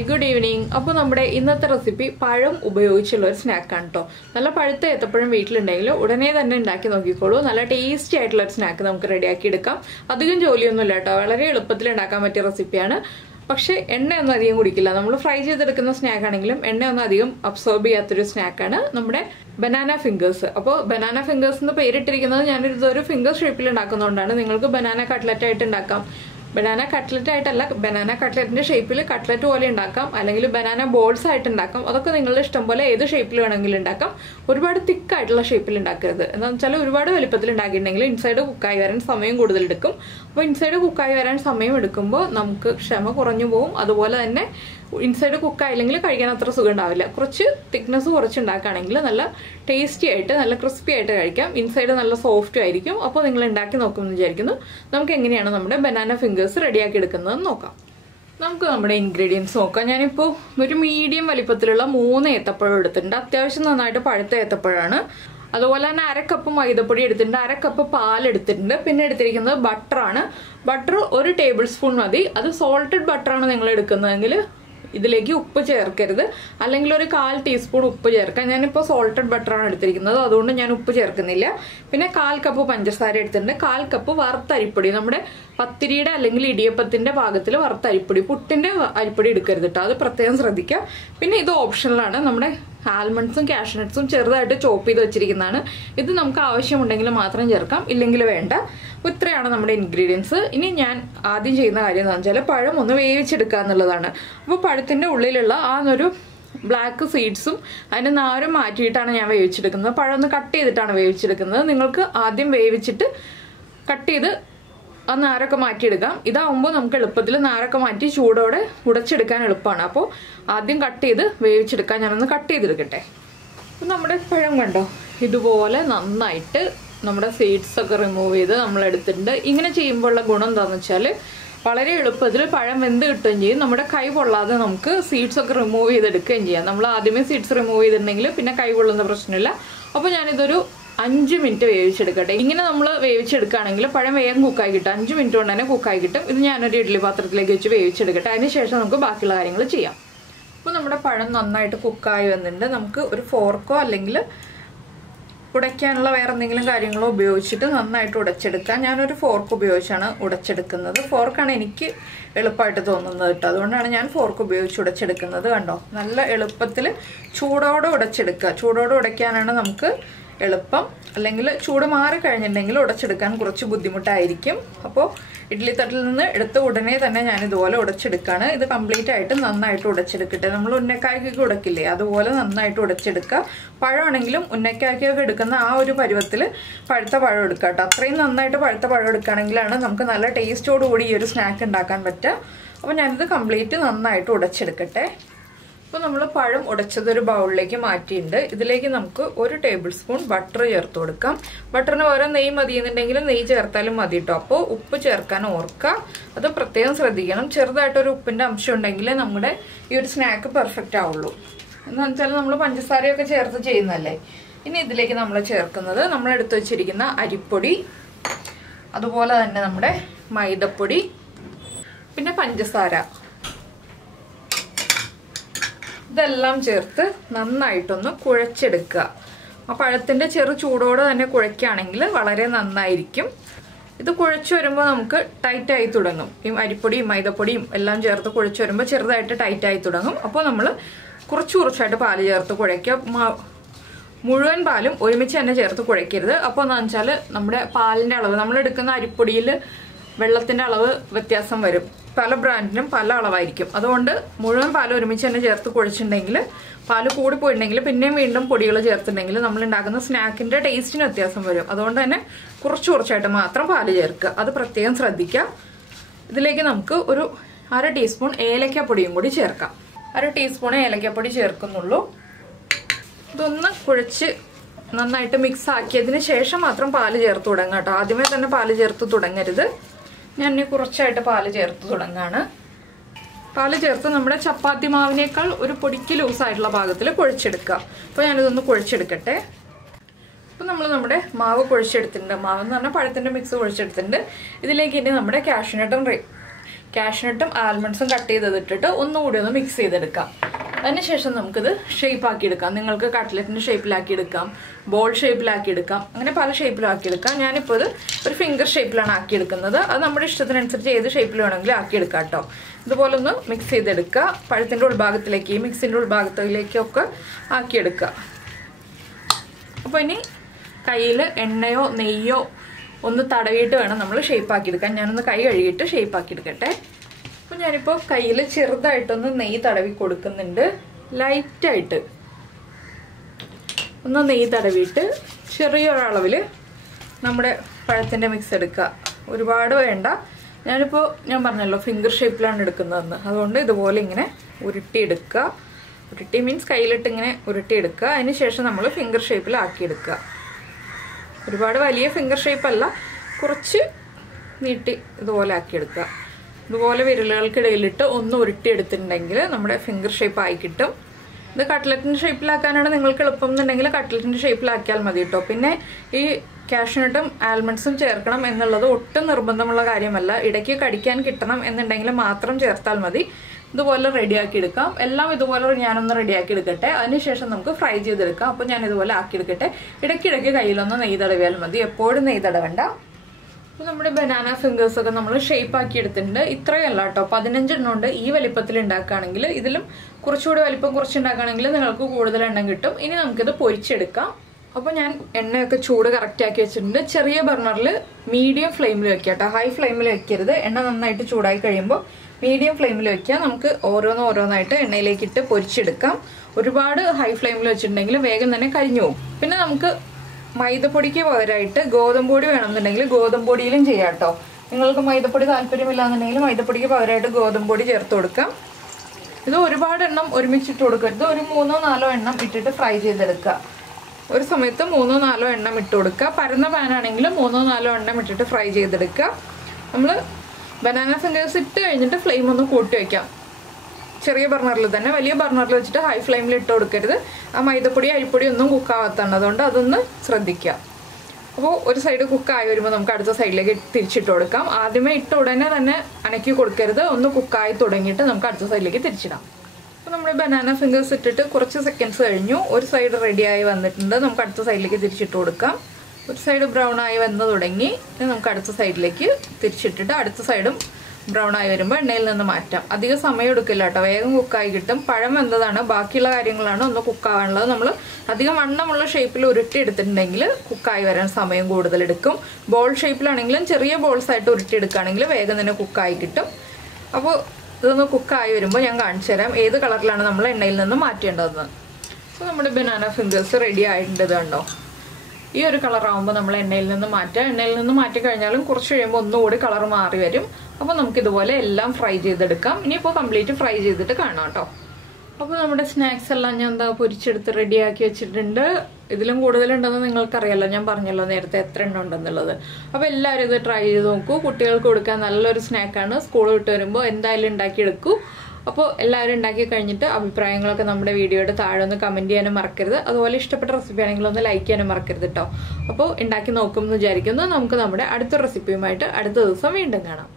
Hi, good evening. അപ്പോൾ നമ്മുടെ ഇന്നത്തെ റെസിപ്പി പഴം ഉപയോഗിച്ചുള്ള ഒരു സ്നാക്ക് ആണ് ട്ടോ. നല്ല പഴുത്ത ഏത്തപ്പഴം വീട്ടിലുണ്ടെങ്കിൽ ഉടനെ തന്നെ ഉണ്ടാക്കി നോക്കിക്കോളൂ. നല്ല ടേസ്റ്റി ആയിട്ടുള്ള ഒരു സ്നാക്ക് നമുക്ക് റെഡിയാക്കി എടുക്കാം. അധികം ജോലിയൊന്നും ഇല്ല ട്ടോ. വളരെ എളുപ്പത്തിൽ ഉണ്ടാക്കാൻ പറ്റിയ റെസിപ്പിയാണ്. പക്ഷേ എണ്ണയൊന്നും അധികം കുടിക്കില്ല. നമ്മൾ ഫ്രൈ ചെയ്തെടുക്കുന്ന സ്നാക്ക് ആണെങ്കിലും എണ്ണയൊന്നും അധികം അബ്സോർബ് ചെയ്യാത്തൊരു സ്നാക്കാണ് നമ്മുടെ ബനാന ഫിംഗേഴ്സ്. അപ്പോൾ ബനാന ഫിംഗേഴ്സ് എന്ന് പേരിട്ടിരിക്കുന്നത് ഞാനൊരു ഫിംഗർ ഷേപ്പിൽ ഉണ്ടാക്കുന്നതുകൊണ്ടാണ്. നിങ്ങൾക്ക് ബനാന കട്ട്ലറ്റ് ആയിട്ട് ഉണ്ടാക്കാം. ബനാന കട്ട്ലറ്റ് ആയിട്ടല്ല, ബനാന കട്ട്ലറ്റിന്റെ ഷേപ്പിൽ കട്ട്ലറ്റ് പോലെ ഉണ്ടാക്കാം, അല്ലെങ്കിൽ ബനാന ബോൾസ് ആയിട്ട് ഉണ്ടാക്കാം. അതൊക്കെ നിങ്ങളുടെ ഇഷ്ടം പോലെ ഏത് ഷേപ്പിൽ വേണമെങ്കിലും ഉണ്ടാക്കാം. ഒരുപാട് തിക്കായിട്ടുള്ള ഷേപ്പിൽ ഉണ്ടാക്കരുത്. എന്താണെന്ന് വെച്ചാൽ ഒരുപാട് വലിപ്പത്തിൽ ഉണ്ടാക്കിയിട്ടുണ്ടെങ്കിൽ ഇൻസൈഡ് കുക്കായി വരാൻ സമയം കൂടുതലെടുക്കും. അപ്പോൾ ഇൻസൈഡ് കുക്കായി വരാൻ സമയം എടുക്കുമ്പോൾ നമുക്ക് ക്ഷമ കുറഞ്ഞു പോകും. അതുപോലെ തന്നെ ഇൻസൈഡ് കുക്കായില്ലെങ്കിൽ കഴിക്കാൻ അത്ര സുഖം ഉണ്ടാവില്ല. കുറച്ച് തിക്നെസ് കുറച്ച് ഉണ്ടാക്കുകയാണെങ്കിൽ നല്ല ടേസ്റ്റി ആയിട്ട് നല്ല ക്രിസ്പി ആയിട്ട് കഴിക്കാം. ഇൻസൈഡ് നല്ല സോഫ്റ്റും ആയിരിക്കും. അപ്പോൾ നിങ്ങൾ ഉണ്ടാക്കി നോക്കുമെന്ന് വിചാരിക്കുന്നു. നമുക്ക് എങ്ങനെയാണ് നമ്മുടെ ബനാന ഫിംഗേഴ്സ് റെഡിയാക്കി എടുക്കുന്നതെന്ന് നോക്കാം. നമുക്ക് നമ്മുടെ ഇൻഗ്രീഡിയൻസ് നോക്കാം. ഞാനിപ്പോൾ ഒരു മീഡിയം വലിപ്പത്തിലുള്ള 3 ഏത്തപ്പഴം എടുത്തിട്ടുണ്ട്. അത്യാവശ്യം നന്നായിട്ട് പഴുത്ത ഏത്തപ്പഴമാണ്. അതുപോലെ തന്നെ 1/2 കപ്പ് മൈദപ്പൊടി എടുത്തിട്ടുണ്ട്, 1/2 കപ്പ് പാൽ എടുത്തിട്ടുണ്ട്. പിന്നെ എടുത്തിരിക്കുന്നത് ബട്ടറാണ്. ബട്ടർ 1 ടേബിൾ സ്പൂൺ മതി. അത് സോൾട്ടഡ് ബട്ടറാണ് നിങ്ങൾ എടുക്കുന്നതെങ്കിൽ ഇതിലേക്ക് ഉപ്പ് ചേർക്കരുത്, അല്ലെങ്കിൽ ഒരു 1/4 ടീസ്പൂൺ ഉപ്പ് ചേർക്കാം. ഞാനിപ്പോൾ സോൾട്ടഡ് ബട്ടറാണ് എടുത്തിരിക്കുന്നത്, അതുകൊണ്ട് ഞാൻ ഉപ്പ് ചേർക്കുന്നില്ല. പിന്നെ 1/4 കപ്പ് പഞ്ചസാര എടുത്തിട്ടുണ്ട്, 1/4 കപ്പ് വറുത്ത അരിപ്പൊടി, നമ്മുടെ പത്തിരിയുടെ അല്ലെങ്കിൽ ഇടിയപ്പത്തിന്റെ പാകത്തിൽ വറുത്ത അരിപ്പൊടി, പുട്ടിന്റെ അരിപ്പൊടി എടുക്കരുത് കേട്ടോ, അത് പ്രത്യേകം ശ്രദ്ധിക്കാം. പിന്നെ ഇത് ഓപ്ഷണലാണ്. നമ്മുടെ ആൽമണ്ട്സും കാഷ്നട്ട്സും ചെറുതായിട്ട് ചോപ്പ് ചെയ്ത് വെച്ചിരിക്കുന്നതാണ്. ഇത് നമുക്ക് ആവശ്യമുണ്ടെങ്കിൽ മാത്രം ചേർക്കാം, ഇല്ലെങ്കിൽ വേണ്ട. ഇത്രയാണ് നമ്മുടെ ഇൻഗ്രീഡിയൻസ്. ഇനി ഞാൻ ആദ്യം ചെയ്യുന്ന കാര്യം എന്താണെന്ന് വെച്ചാൽ പഴം ഒന്ന് വേവിച്ചെടുക്കുക എന്നുള്ളതാണ്. അപ്പോൾ പഴത്തിന്റെ ഉള്ളിലുള്ള ആ ഒരു ബ്ലാക്ക് സീഡ്സും അതിന്റെ നാരും മാറ്റിയിട്ടാണ് ഞാൻ വേവിച്ചെടുക്കുന്നത്. പഴം ഒന്ന് കട്ട് ചെയ്തിട്ടാണ് വേവിച്ചെടുക്കുന്നത്. നിങ്ങൾക്ക് ആദ്യം വേവിച്ചിട്ട് കട്ട് ചെയ്ത് ആ നാരൊക്കെ മാറ്റിയെടുക്കാം. ഇതാവുമ്പോൾ നമുക്ക് എളുപ്പത്തിൽ നാരൊക്കെ മാറ്റി ചൂടോടെ ഉടച്ചെടുക്കാൻ എളുപ്പമാണ്. അപ്പോൾ ആദ്യം കട്ട് ചെയ്ത് വേവിച്ചെടുക്കാൻ ഞാനൊന്ന് കട്ട് ചെയ്തെടുക്കട്ടെ. അപ്പം നമ്മുടെ പഴം കണ്ടോ, ഇതുപോലെ നന്നായിട്ട് നമ്മുടെ സീഡ്സ് ഒക്കെ റിമൂവ് ചെയ്ത് നമ്മൾ എടുത്തിട്ടുണ്ട്. ഇങ്ങനെ ചെയ്യുമ്പോഴുള്ള ഗുണം എന്താണെന്ന് വെച്ചാൽ വളരെ എളുപ്പത്തിൽ പഴം വെന്ത് കിട്ടുകയും ചെയ്യും. നമ്മുടെ കൈ പൊള്ളാതെ നമുക്ക് സീഡ്സ് ഒക്കെ റിമൂവ് ചെയ്തെടുക്കുകയും ചെയ്യാം. നമ്മൾ ആദ്യമേ സീഡ്സ് റിമൂവ് ചെയ്തിട്ടുണ്ടെങ്കിൽ പിന്നെ കൈ പൊള്ളുന്ന പ്രശ്നമില്ല. അപ്പോൾ ഞാനിതൊരു 5 മിനിറ്റ് വേവിച്ചെടുക്കട്ടെ. ഇങ്ങനെ നമ്മൾ വേവിച്ചെടുക്കുകയാണെങ്കിൽ പഴം വേഗം കുക്കായി കിട്ടും. 5 മിനിറ്റ് കൊണ്ട് തന്നെ കുക്കായി കിട്ടും. ഇത് ഞാനൊരു ഇഡ്ഡലി പാത്രത്തിലേക്ക് വെച്ച് വേവിച്ചെടുക്കട്ടെ. അതിനുശേഷം നമുക്ക് ബാക്കിയുള്ള കാര്യങ്ങൾ ചെയ്യാം. അപ്പോൾ നമ്മുടെ പഴം നന്നായിട്ട് കുക്കായി വന്നിട്ടുണ്ട്. നമുക്ക് ഒരു ഫോർക്കോ അല്ലെങ്കിൽ ഉടയ്ക്കാനുള്ള വേറെ എന്തെങ്കിലും കാര്യങ്ങളോ ഉപയോഗിച്ചിട്ട് നന്നായിട്ട് ഉടച്ചെടുക്കാം. ഞാനൊരു ഫോർക്ക് ഉപയോഗിച്ചാണ് ഉടച്ചെടുക്കുന്നത്. ഫോർക്കാണ് എനിക്ക് എളുപ്പമായിട്ട് തോന്നുന്നത് കേട്ടോ, അതുകൊണ്ടാണ് ഞാൻ ഫോർക്ക് ഉപയോഗിച്ച് ഉടച്ചെടുക്കുന്നത്. കണ്ടോ, നല്ല എളുപ്പത്തിൽ ചൂടോടെ ഉടച്ചെടുക്കുക. ചൂടോടെ ഉടയ്ക്കാനാണ് നമുക്ക് എളുപ്പം. അല്ലെങ്കിൽ ചൂട് മാറി കഴിഞ്ഞിട്ടുണ്ടെങ്കിൽ ഉടച്ചെടുക്കാൻ കുറച്ച് ബുദ്ധിമുട്ടായിരിക്കും. അപ്പോൾ ഇഡ്ഡലി തട്ടിൽ നിന്ന് എടുത്ത ഉടനെ തന്നെ ഞാൻ ഇതുപോലെ ഉടച്ചെടുക്കുകയാണ്. ഇത് കംപ്ലീറ്റ് ആയിട്ട് നന്നായിട്ട് ഉടച്ചെടുക്കട്ടെ. നമ്മൾ ഉന്നക്കായ്ക്കൊക്കെ ഉടക്കില്ലേ, അതുപോലെ നന്നായിട്ട് ഉടച്ചെടുക്കുക. പഴമാണെങ്കിലും ഉന്നക്കായ്ക്കൊക്കെ എടുക്കുന്ന ആ ഒരു പരുവത്തിൽ പഴുത്ത പഴം എടുക്കുക കേട്ടോ. അത്രയും നന്നായിട്ട് പഴുത്ത പഴം എടുക്കുകയാണെങ്കിലാണ് നമുക്ക് നല്ല ടേസ്റ്റോടുകൂടി ഈ ഒരു സ്നാക്ക് ഉണ്ടാക്കാൻ പറ്റുക. അപ്പോൾ ഞാനിത് കംപ്ലീറ്റ് നന്നായിട്ട് ഉടച്ചെടുക്കട്ടെ. അപ്പോൾ നമ്മൾ പഴം ഉടച്ചതൊരു ബൗളിലേക്ക് മാറ്റിയിട്ടുണ്ട്. ഇതിലേക്ക് നമുക്ക് 1 ടേബിൾ സ്പൂൺ ബട്ടർ ചേർത്ത് കൊടുക്കാം. ബട്ടറിന് പകരം നെയ്യ് മതിയെന്നുണ്ടെങ്കിൽ നെയ്യ് ചേർത്താലും മതി കേട്ടോ. അപ്പോൾ ഉപ്പ് ചേർക്കാൻ ഓർക്കുക, അത് പ്രത്യേകം ശ്രദ്ധിക്കണം. ചെറുതായിട്ടൊരു ഉപ്പിൻ്റെ അംശം ഉണ്ടെങ്കിൽ നമ്മുടെ ഈ ഒരു സ്നാക്ക് പെർഫെക്റ്റ് ആവുള്ളൂ. എന്ന് വെച്ചാൽ നമ്മൾ പഞ്ചസാരയൊക്കെ ചേർത്ത് ചെയ്യുന്നതല്ലേ. ഇനി ഇതിലേക്ക് നമ്മൾ ചേർക്കുന്നത് നമ്മൾ എടുത്തു വെച്ചിരിക്കുന്ന അരിപ്പൊടി, അതുപോലെ തന്നെ നമ്മുടെ മൈദപ്പൊടി, പിന്നെ പഞ്ചസാര, ഇതെല്ലാം ചേർത്ത് നന്നായിട്ടൊന്ന് കുഴച്ചെടുക്കുക. ആ പഴത്തിൻ്റെ ചെറു ചൂടോടെ തന്നെ കുഴയ്ക്കുകയാണെങ്കിൽ വളരെ നന്നായിരിക്കും. ഇത് കുഴച്ച് വരുമ്പോൾ നമുക്ക് ടൈറ്റായി തുടങ്ങും. ഈ അരിപ്പൊടിയും മൈദപ്പൊടിയും എല്ലാം ചേർത്ത് കുഴച്ച് വരുമ്പോൾ ചെറുതായിട്ട് ടൈറ്റായി തുടങ്ങും. അപ്പോൾ നമ്മൾ കുറച്ചായിട്ട് പാല് ചേർത്ത് കുഴയ്ക്കുക. മുഴുവൻ പാലും ഒരുമിച്ച് തന്നെ ചേർത്ത് കുഴയ്ക്കരുത്. അപ്പോൾ എന്താണെന്ന് വെച്ചാൽ നമ്മുടെ പാലിൻ്റെ അളവ്, നമ്മൾ എടുക്കുന്ന അരിപ്പൊടിയിൽ വെള്ളത്തിൻ്റെ അളവ് വ്യത്യാസം വരും. പല ബ്രാൻഡിനും പല അളവായിരിക്കും. അതുകൊണ്ട് മുഴുവൻ പാൽ ഒരുമിച്ച് തന്നെ ചേർത്ത് കുഴച്ചിട്ടുണ്ടെങ്കിൽ, പാല് കൂടിപ്പോയിട്ടുണ്ടെങ്കിൽ പിന്നെയും വീണ്ടും പൊടികൾ ചേർത്തിട്ടുണ്ടെങ്കിൽ നമ്മൾ ഉണ്ടാക്കുന്ന സ്നാക്കിൻ്റെ ടേസ്റ്റിന് വ്യത്യാസം വരും. അതുകൊണ്ട് തന്നെ കുറച്ചായിട്ട് മാത്രം പാല് ചേർക്കുക, അത് പ്രത്യേകം ശ്രദ്ധിക്കുക. ഇതിലേക്ക് നമുക്ക് ഒരു 1/2 ടീസ്പൂൺ ഏലക്കാപ്പൊടിയും കൂടി ചേർക്കാം. 1/2 ടീസ്പൂൺ ഏലക്കാപ്പൊടി ചേർക്കുന്നുള്ളൂ. ഇതൊന്ന് കുഴച്ച് നന്നായിട്ട് മിക്സ് ആക്കിയതിന് ശേഷം മാത്രം പാല് ചേർത്ത് തുടങ്ങാം കേട്ടോ. ആദ്യമേ തന്നെ പാല് ചേർത്ത് തുടങ്ങരുത്. ഞാൻ കുറച്ചായിട്ട് പാല് ചേർത്ത് തുടങ്ങാണ്. പാല് ചേർത്ത് നമ്മുടെ ചപ്പാത്തി മാവിനേക്കാൾ ഒരു പൊടിക്ക് ലൂസായിട്ടുള്ള ഭാഗത്തിൽ കുഴച്ചെടുക്കുക. അപ്പോൾ ഞാനിതൊന്ന് കുഴച്ചെടുക്കട്ടെ. അപ്പോൾ നമ്മൾ നമ്മുടെ മാവ് കുഴച്ചെടുത്തിട്ടുണ്ട്. മാവ് എന്ന് പറഞ്ഞാൽ പഴത്തിൻ്റെ മിക്സ് കുഴച്ചെടുത്തിട്ടുണ്ട്. ഇതിലേക്ക് ഇനി നമ്മുടെ കാഷ്നട്ടും കാഷ്നട്ടും ആൽമണ്ട്സും കട്ട് ചെയ്തിട്ടിട്ട് ഒന്നുകൂടി ഒന്ന് മിക്സ് ചെയ്തെടുക്കാം. അതിനുശേഷം നമുക്കിത് ഷേപ്പ് ആക്കി എടുക്കാം. നിങ്ങൾക്ക് കട്ട്ലറ്റിന്റെ ഷേപ്പിലാക്കി എടുക്കാം, ബോൾ ഷേപ്പിലാക്കി എടുക്കാം, അങ്ങനെ പല ഷേപ്പിലാക്കി എടുക്കാം. ഞാനിപ്പോൾ ഇത് ഒരു ഫിംഗർ ഷേപ്പിലാണ് ആക്കിയെടുക്കുന്നത്. അത് നമ്മുടെ ഇഷ്ടത്തിനനുസരിച്ച് ഏത് ഷേപ്പിൽ വേണമെങ്കിലും ആക്കിയെടുക്കാം കേട്ടോ. ഇതുപോലെ ഒന്ന് മിക്സ് ചെയ്തെടുക്കുക. പഴത്തിന്റെ ഉൾഭാഗത്തിലേക്ക് മിക്സിന്റെ ഉൾഭാഗത്തിലേക്കൊക്കെ ആക്കിയെടുക്കുക. അപ്പോൾ ഇനി കയ്യിൽ എണ്ണയോ നെയ്യോ ഒന്ന് തടവിയിട്ട് വേണം നമ്മൾ ഷേപ്പ് ആക്കിയെടുക്കാൻ. ഞാനൊന്ന് കൈ കഴുകിയിട്ട് ഷേപ്പ് ആക്കിയെടുക്കട്ടെ. അപ്പോൾ ഞാനിപ്പോൾ കയ്യിൽ ചെറുതായിട്ടൊന്ന് നെയ്യ് തടവി കൊടുക്കുന്നുണ്ട്. ലൈറ്റായിട്ട് ഒന്ന് നെയ്യ് തടവിയിട്ട് ചെറിയൊരളവിൽ നമ്മുടെ പഴത്തിൻ്റെ മിക്സ് എടുക്കുക. ഒരുപാട് വേണ്ട. ഞാൻ പറഞ്ഞല്ലോ ഫിംഗർ ഷേപ്പിലാണ് എടുക്കുന്നതെന്ന്. അതുകൊണ്ട് ഇതുപോലെ ഇങ്ങനെ ഉരുട്ടിയെടുക്കുക. ഉരുട്ടി മീൻസ് കയ്യിലിട്ട് ഇങ്ങനെ ഉരുട്ടിയെടുക്കുക. അതിന് ശേഷം നമ്മൾ ഫിംഗർ ഷേപ്പിലാക്കിയെടുക്കുക. ഒരുപാട് വലിയ ഫിംഗർ ഷേപ്പ് അല്ല, കുറച്ച് നീട്ടി ഇതുപോലെ ആക്കിയെടുക്കുക. ഇതുപോലെ വിരലുകൾക്കിടയിലിട്ട് ഒന്ന് ഉരുട്ടിയെടുത്തിട്ടുണ്ടെങ്കിൽ നമ്മുടെ ഫിംഗർ ഷേപ്പ് ആയി കിട്ടും. ഇത് കട്ട്ലറ്റിൻ്റെ ഷേപ്പിലാക്കാനാണ് നിങ്ങൾക്ക് എളുപ്പം എന്നുണ്ടെങ്കിൽ കട്ട്ലറ്റിൻ്റെ ഷേപ്പിലാക്കിയാൽ മതി കേട്ടോ. പിന്നെ ഈ കാഷ്നട്ടും ആൽമണ്ട്സും ചേർക്കണം എന്നുള്ളത് ഒട്ടും നിർബന്ധമുള്ള കാര്യമല്ല. ഇടയ്ക്ക് കടിക്കാൻ കിട്ടണം എന്നുണ്ടെങ്കിൽ മാത്രം ചേർത്താൽ മതി. ഇതുപോലെ റെഡിയാക്കി എടുക്കാം. എല്ലാം ഇതുപോലെ ഞാനൊന്ന് റെഡിയാക്കി എടുക്കട്ടെ. അതിനുശേഷം നമുക്ക് ഫ്രൈ ചെയ്തെടുക്കാം. അപ്പോൾ ഞാൻ ഇതുപോലെ ആക്കിയെടുക്കട്ടെ. ഇടയ്ക്കിടയ്ക്ക് കയ്യിലൊന്ന് നെയ്യ് തടവിയാൽ മതി, എപ്പോഴും നെയ്യ് തടവണ്ട. അപ്പോൾ നമ്മുടെ ബനാന ഫിംഗേഴ്സ് ഒക്കെ നമ്മൾ ഷേപ്പ് ആക്കി എടുത്തിട്ടുണ്ട്. ഇത്രയല്ല കേട്ടോ, 15 എണ്ണം ഉണ്ട്. ഈ വലിപ്പത്തിൽ ഉണ്ടാക്കുകയാണെങ്കിൽ ഇതിലും കുറച്ചുകൂടി വലിപ്പം കുറച്ചുണ്ടാക്കുകയാണെങ്കിൽ നിങ്ങൾക്ക് കൂടുതൽ എണ്ണം കിട്ടും. ഇനി നമുക്കിത് പൊരിച്ചെടുക്കാം. അപ്പോൾ ഞാൻ എണ്ണയൊക്കെ ചൂട് കറക്റ്റ് ആക്കി വെച്ചിട്ടുണ്ട്. ചെറിയ ബർണറിൽ മീഡിയം ഫ്ലെയിമിൽ വെക്കുക കേട്ടോ, ഹൈ ഫ്ലെയിമിൽ വെക്കരുത്. എണ്ണ നന്നായിട്ട് ചൂടായി കഴിയുമ്പോൾ മീഡിയം ഫ്ലെയിമിൽ വെക്കുക. നമുക്ക് ഓരോന്നായിട്ട് എണ്ണയിലേക്ക് ഇട്ട് പൊരിച്ചെടുക്കാം. ഒരുപാട് ഹൈ ഫ്ലെയിമിൽ വെച്ചിട്ടുണ്ടെങ്കിൽ വേഗം തന്നെ കരിഞ്ഞു പോകും. പിന്നെ നമുക്ക് മൈദപ്പൊടിക്ക് പകരമായിട്ട് ഗോതമ്പ് പൊടി വേണമെന്നുണ്ടെങ്കിൽ ഗോതമ്പ് പൊടിയിലും ചെയ്യാം കേട്ടോ. നിങ്ങൾക്ക് മൈദപ്പൊടി താല്പര്യമില്ലാന്നുണ്ടെങ്കിൽ മൈദപ്പൊടിക്ക് പകരമായിട്ട് ഗോതമ്പ് പൊടി ചേർത്ത് കൊടുക്കാം. ഇത് ഒരുപാട് എണ്ണം ഒരുമിച്ചിട്ട് കൊടുക്കരുത്. ഒരു 3-4 എണ്ണം ഇട്ടിട്ട് ഫ്രൈ ചെയ്തെടുക്കുക. ഒരു സമയത്ത് 3-4 എണ്ണം ഇട്ട് കൊടുക്കുക. പരന്ന പാനാണെങ്കിൽ 3-4 എണ്ണം ഇട്ടിട്ട് ഫ്രൈ ചെയ്തെടുക്കുക. നമ്മൾ ബനാന ഫിംഗേഴ്സ് ഇട്ട് കഴിഞ്ഞിട്ട് ഫ്ലെയിം ഒന്ന് കൂട്ടി വയ്ക്കാം. ചെറിയ ബർണറിൽ തന്നെ, വലിയ ബർണറിൽ വെച്ചിട്ട് ഹൈ ഫ്ലെയിമിൽ ഇട്ട് കൊടുക്കരുത്. ആ മൈദപ്പൊടി അരിപ്പൊടി ഒന്നും കുക്കാവാത്താണ്, അതുകൊണ്ട് അതൊന്ന് ശ്രദ്ധിക്കുക. അപ്പോൾ ഒരു സൈഡ് കുക്കായി വരുമ്പോൾ നമുക്ക് അടുത്ത സൈഡിലേക്ക് തിരിച്ചിട്ട് കൊടുക്കാം. ആദ്യമേ ഇട്ട ഉടനെ തന്നെ അനക്കി കൊടുക്കരുത്. ഒന്ന് കുക്കായി തുടങ്ങിയിട്ട് നമുക്ക് അടുത്ത സൈഡിലേക്ക് തിരിച്ചിടാം. അപ്പോൾ നമ്മൾ ബനാന ഫിംഗേഴ്സ് ഇട്ടിട്ട് കുറച്ച് സെക്കൻഡ്സ് കഴിഞ്ഞു. ഒരു സൈഡ് റെഡിയായി വന്നിട്ടുണ്ട്. നമുക്ക് അടുത്ത സൈഡിലേക്ക് തിരിച്ചിട്ട് കൊടുക്കാം. ഒരു സൈഡ് ബ്രൗൺ ആയി വന്നു തുടങ്ങി. നമുക്ക് അടുത്ത സൈഡിലേക്ക് തിരിച്ചിട്ടിട്ട് അടുത്ത സൈഡും ബ്രൗൺ ആയി വരുമ്പോൾ എണ്ണയിൽ നിന്ന് മാറ്റാം. അധികം സമയം എടുക്കില്ല കേട്ടോ, വേഗം കുക്കായി കിട്ടും. പഴം വെന്തതാണ്, ബാക്കിയുള്ള കാര്യങ്ങളാണ് ഒന്ന് കുക്കാവാനുള്ളത്. നമ്മൾ അധികം വണ്ണമുള്ള ഷേപ്പിൽ ഉരുട്ടിയെടുത്തിട്ടുണ്ടെങ്കിൽ കുക്കായി വരാൻ സമയം കൂടുതലെടുക്കും. ബോൾ ഷേപ്പിലാണെങ്കിലും ചെറിയ ബോൾസ് ആയിട്ട് ഉരുട്ടിയെടുക്കുകയാണെങ്കിൽ വേഗം തന്നെ കുക്കായി കിട്ടും. അപ്പോൾ ഇതൊന്ന് കുക്കായി വരുമ്പോൾ ഞാൻ കാണിച്ചു തരാം ഏത് കളറിലാണ് നമ്മൾ എണ്ണയിൽ നിന്ന് മാറ്റേണ്ടതെന്ന്. അപ്പോൾ നമ്മുടെ ബനാന ഫിംഗേഴ്സ് റെഡി ആയിട്ടുണ്ട് കണ്ടോ. ഈ ഒരു കളറാകുമ്പോൾ നമ്മൾ എണ്ണയിൽ നിന്ന് മാറ്റാം. എണ്ണയിൽ നിന്ന് മാറ്റി കഴിഞ്ഞാലും കുറച്ച് കഴിയുമ്പോൾ ഒന്നുകൂടി കളർ മാറി വരും. അപ്പോൾ നമുക്കിതുപോലെ എല്ലാം ഫ്രൈ ചെയ്തെടുക്കാം. ഇനിയിപ്പോൾ കംപ്ലീറ്റ് ഫ്രൈ ചെയ്തിട്ട് കാണാം കേട്ടോ. അപ്പോൾ നമ്മുടെ സ്നാക്സ് എല്ലാം ഞാൻ പൊരിച്ചെടുത്ത് റെഡിയാക്കി വെച്ചിട്ടുണ്ട്. ഇതിലും കൂടുതലുണ്ടെന്ന് നിങ്ങൾക്കറിയാലോ, ഞാൻ പറഞ്ഞല്ലോ നേരത്തെ എത്ര എണ്ണം ഉണ്ടെന്നുള്ളത്. അപ്പോൾ എല്ലാവരും ഇത് ട്രൈ ചെയ്ത് നോക്കൂ. കുട്ടികൾക്ക് കൊടുക്കാൻ നല്ലൊരു സ്നാക്കാണ്. സ്കൂൾ വിട്ട് വരുമ്പോൾ എന്തായാലും ഉണ്ടാക്കിയെടുക്കൂ. അപ്പോൾ എല്ലാവരും ഉണ്ടാക്കി കഴിഞ്ഞിട്ട് അഭിപ്രായങ്ങളൊക്കെ നമ്മുടെ വീഡിയോയുടെ താഴെ ഒന്ന് കമൻറ്റ് ചെയ്യാനും മറക്കരുത്. അതുപോലെ ഇഷ്ടപ്പെട്ട റെസിപ്പി ആണെങ്കിൽ ഒന്ന് ലൈക്ക് ചെയ്യാനും മറക്കരുത് കേട്ടോ. അപ്പോൾ ഉണ്ടാക്കി നോക്കുമെന്ന് വിചാരിക്കുന്നു. നമുക്ക് നമ്മുടെ അടുത്ത റെസിപ്പിയുമായിട്ട് അടുത്ത ദിവസം വീണ്ടും കാണാം.